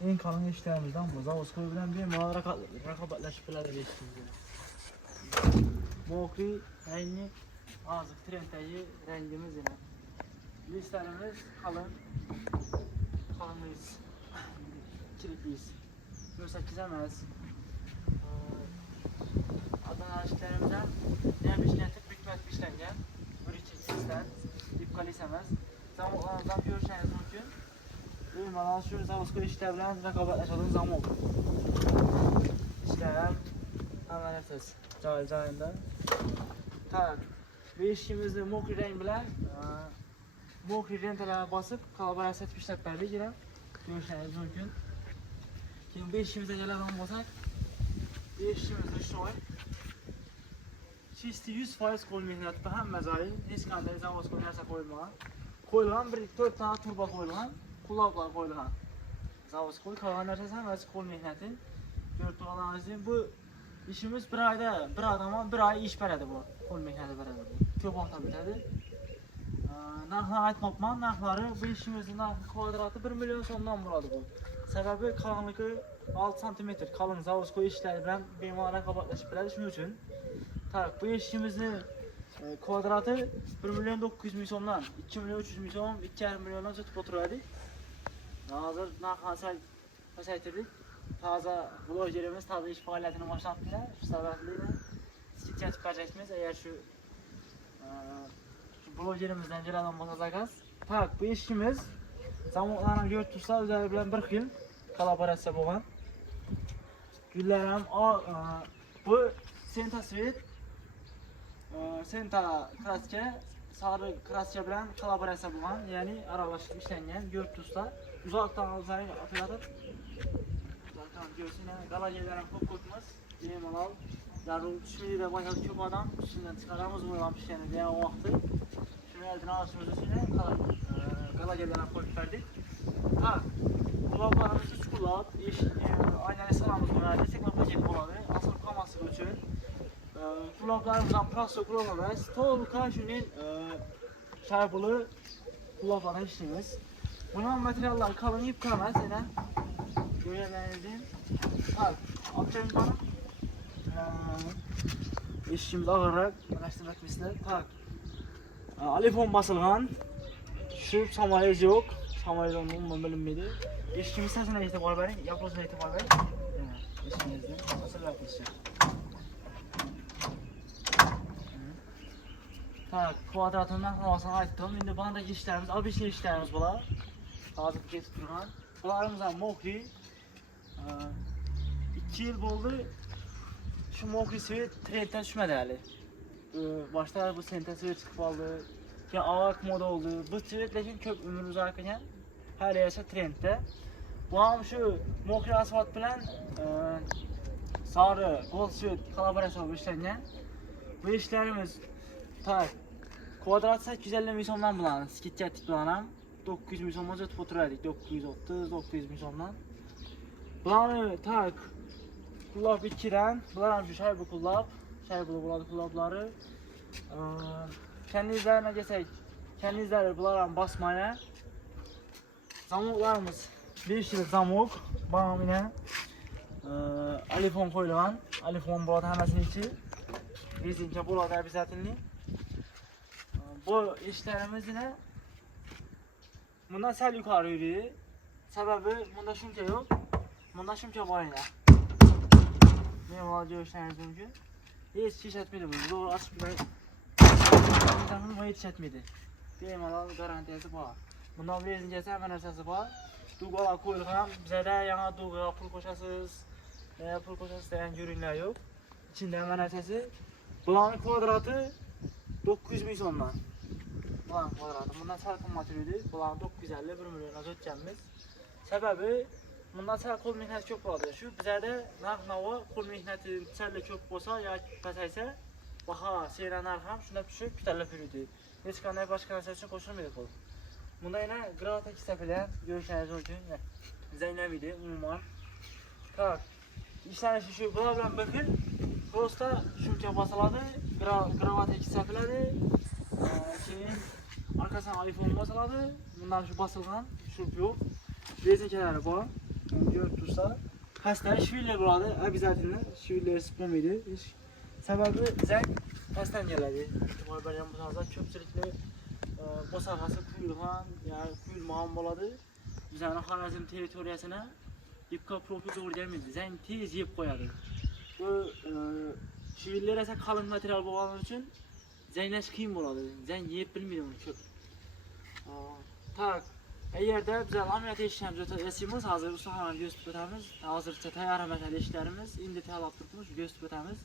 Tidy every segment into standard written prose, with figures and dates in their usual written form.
en kalın işlerimizden bu. Zavodskoy bilen bir mal rakabatlaşıp bilebiliriz. Mokri rengi azık trenddeki rengimiz yine. Listlerimiz kalın. Kalınlıyız. Kirikliyiz. 28 emez. Adana aşıklarımızdan ne biçinetip bükmet biçlengen. Bir içi sistem. Dipkali isemez. Zamanlarımızdan görüşeniz mümkün. Uyumadan şu Zavodskoy işler bilen rakabatlaşadığımız zaman olur. İşler hemen nefes. Cayında. Tak. Ve işimizde mokri renk bilen mokri rentelerine basıp kalabalık etmişler perde giren. Görüşeniz mümkün. Şimdi 5 işimize gelen olmasak 5 işimizde şu an çisti 100% kol mehnatıda hem mezari hiç kandeli Zavodskoy nerse koyulmağa koyulan bir 4 tane turba koyulan kulaklar koyulan Zavodskoy kalan nerse hem kol mehnati 4 tane bu işimiz bir ayda bir adama bir ay iş veredi bu kol mehnati veredi bu çok vaqtda bitadi. Narxlarını aytmaqman, narxları bu işimizin narxı kvadratı 1 milyon so'mdan bo'ladi bu. Sebebi kalınlığı 6 cm kalın Zavodskoy işleri bilen bemalol raqobatlashib biladi shuning uchun. Tak, bu işimizni kvadratı 1 milyon 900 ming so'mdan 2 milyon 300 ming so'm, 2,5 milyondan sotib o'tiradi. Hozir narxini pasaytirdik. Taza blogerimiz taza iş faoliyatini boshlabdilar. Shu sababli skidka chiqaracakmiz agar shu blogerimizden gelen olmasa zakaz. Tak, bu işimiz zamanlarını görüntüsü üzeri bilen bir xil kolaboratsiya bo'lgan. Gullar ham bu Senta Svet Senta kraska sarı kraska bilan kolaboratsiya bo'lgan, ya'ni aralashib ishlangan görüntüsü uzoqdan o'zlari otilatib zaten görsünler galajeler ham ko'p-ko'pmiz. Bemalol zarur tushmaydi deb aytadi ko'p odam. Shundan chiqaramiz bo'lgan pishgani degan vaqtda. Şunu alışımız üstüne galajelerine koyup verdik. Ha, kulaklarımız 3 kulak, aynen salamız var, destek ve paket buladı. Asıl kaması için. Kulaklarımızdan praso kullanamaz. Tolka şunun şarpılı kulaklarına işlemiz. Bunun materyaller kalın ip kalmaz. Yine göremedim. Ha, akşam bana işimiz ağırarak araştırmak ister. Tak. Alifon basılgan, şu samayez yok, samayez onun bilinmedi. İşimiz sesine itibar verin, yapılışına itibar verin. İşimizde nasıl yapılacak? Tak, kvadratından havasına aytdım. Şimdi bandaki işlerimiz, abişli işlerimiz bular. Hazır geçip durgan. Bularımızdan mokri. 2 yıl oldu. Şu mokri Svet trendten düşmedi hali. Başta bu Senta Svet çıkıp aldı. Ya avak moda oldu. Bu Svetlerin köp ömür uzarken her yaşa trendde. Bu ham şu mokri asfalt bilen sarı gold Svet kolaborasyonu işlengen. Bu işlerimiz tak kvadrat 850 ming so'mdan bulan skidka tiplanam 900 ming so'mga sotib o'tirardik. 930 900 ming so'mdan. Bularni tak kullab ikkidan, bular ham shu shayba kullab bo'ladi kullabları. Kendinizlerine geçsek, kendinizler bular ham basmaya. Zamoklarımız 5 yıl zamok, bana yine alifon koyulgan, alifon bo'ladi hammasini ichi. Rezinka bo'ladi обязательно. Bu işlerimiz yine bundan sal yukarı yürüyor. Sebebi bunda şunca yok. Bunda şunca var yine. Benim var görüşleriniz mümkün. Hiç iş etmedi bu. Doğru açıp bunu hiç etmedi. Benim alan garantiyası var. Bundan bir rezinkesi hemen esası var. Dugala koyulgan. Bize de yana dugala pul koşasız. Pul koşasız diyen ürünler yok. İçinde hemen esası. Bulanın kvadratı 900 ming so'mdan. Bulan kvadratı. Bundan sal qimmat yurdi. Bulan 950 1 milyon az o'tganmiz. Sebebi bundan sal qo'l mehnati ko'p bo'ladi. Shu bizlarda narx-navo qo'l mehnati sal ko'p bo'lsa yoki pasaysa, baho sera narxi ham shunday tushib ko'tarilib yurdi. Hech qanday boshqa narsa uchun qo'shilmaydi qo'l. Bunda yana gravata bilan görüşeniz mümkün. Zaynamaydi umuman. Tak. İşlanishi shu bular bilan bir xil. Prosta shuncha bosiladi, gravata kisabiladi. Keyin arkasidan iPhone bosiladi. Bundan shu bosilgan, shu yo'q. Rezinkalari bor. Görüp dursa hastane şiviller buladı. Обязательно şiviller sıkmamaydı. Hiç sebebi zeng hastan geledi. İhtimal bergen bu tarzda köpçülükle bu sahası kuyulgan, yani kuyulmağın boladı. Bizden Xorazm teritoriyasına yıpka profil doğru gelmedi. Zeng tez yiyip koyadı. Bu şiviller ise kalın materyal boğanlar için zengleş kıyım boladı. Zeng yiyip bilmedi onu köp. Tak. Eğerde bize ameliyat işlemimiz ötesimiz hazır ustaxananı göstərib ötəmiz. Hazırca tayar əməliyyat işlərimiz indi tələb tutmuş göstərib ötəmiz.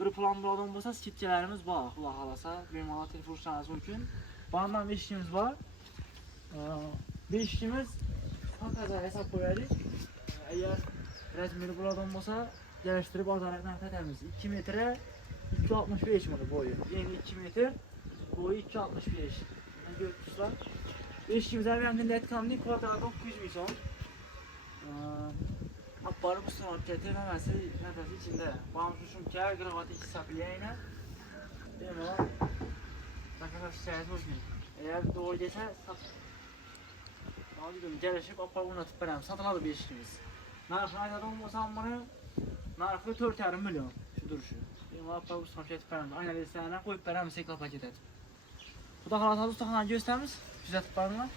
Bir plan buladan bolsa skitçələrimiz var. Allah halasa bemalol telefon uçlarınız mümkün. Bandan bir işimiz var. Bir işimiz fantazya hesap koyarıq. Eğer resmini buladan bolsa gəlişdirib azaletdən tətəmiz. 2 metre 265 metre boyu. Yeni 2 metre boyu 265. Görürsünüz. İşimize verdiğinde etkamlı kuadrada 900 milyon. Akbarı bu sınav getirmemesi nefesi içinde. Bağımsızım ki her gravatı hesaplayayına. Değil mi lan? Ne kadar şikayet olmayın. Eğer doğru dese gelişip akbarı bunu atıp verem. Satıladı bir işimiz. Narfı ayda olmasam bunu narfı 4,5 milyon. Şu duruşu. Değil mi? Akbarı bu sınav getirip verem. Aynen listelerine koyup verem. Sekla paket et. Bu da kalan ustaxananı göstermiş. Güzel tıklarına.